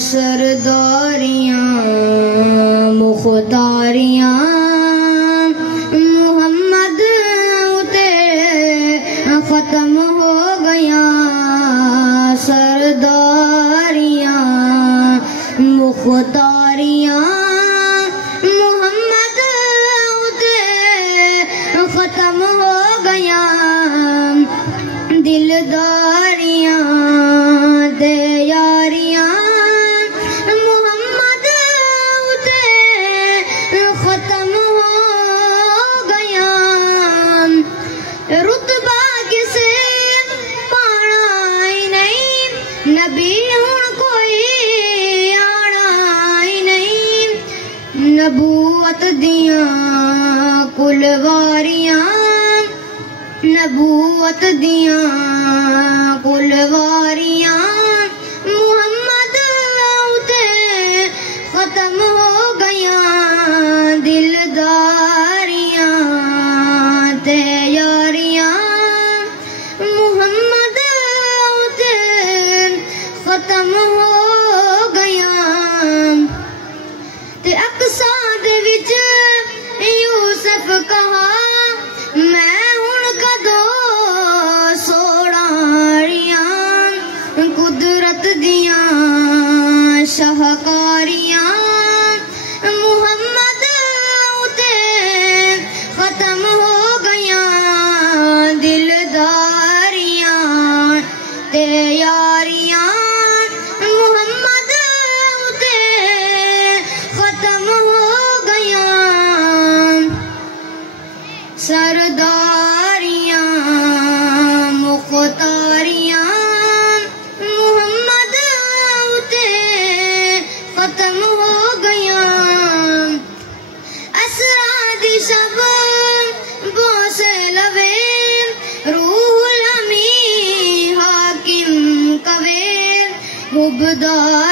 सरदारियाँ मुख्तारियाँ मोहम्मद तेरे ख़त्म हो गया। सरदारियाँ मुख्तारियाँ मोहम्मद तेरे ख़त्म हो गया। दिलदारियाँ दे यारियाँ मोहम्मद तेरे ख़त्म हो गया। रुतबा किसे पाना ही नहीं, नबी हुण कोई आना ही नहीं। नबूवत दियां कुलवारियां, नबूवत दियां कुलवारियां मोहम्मद तेरे ख़त्म हो गया। दिलदारियां ते यारियां मोहम्मद तेरे ख़त्म हो गया। ते अक्सा दे विच यूसुफ कहा मैं हुण कदों सोड़ारियां। कुदरत दियां शाहकारियां मुहम्मद तेरे ख़त्म हो गया। दिलदारियां ते यारियां मुहम्मद तेरे ख़त्म हो गया। सरदारियाँ मुख्तारियाँ मोहम्मद तेरे ख़त्म हो गया। असरा दी शब बोसे लवे रूहुल अमी हाकिम कवे हुबदार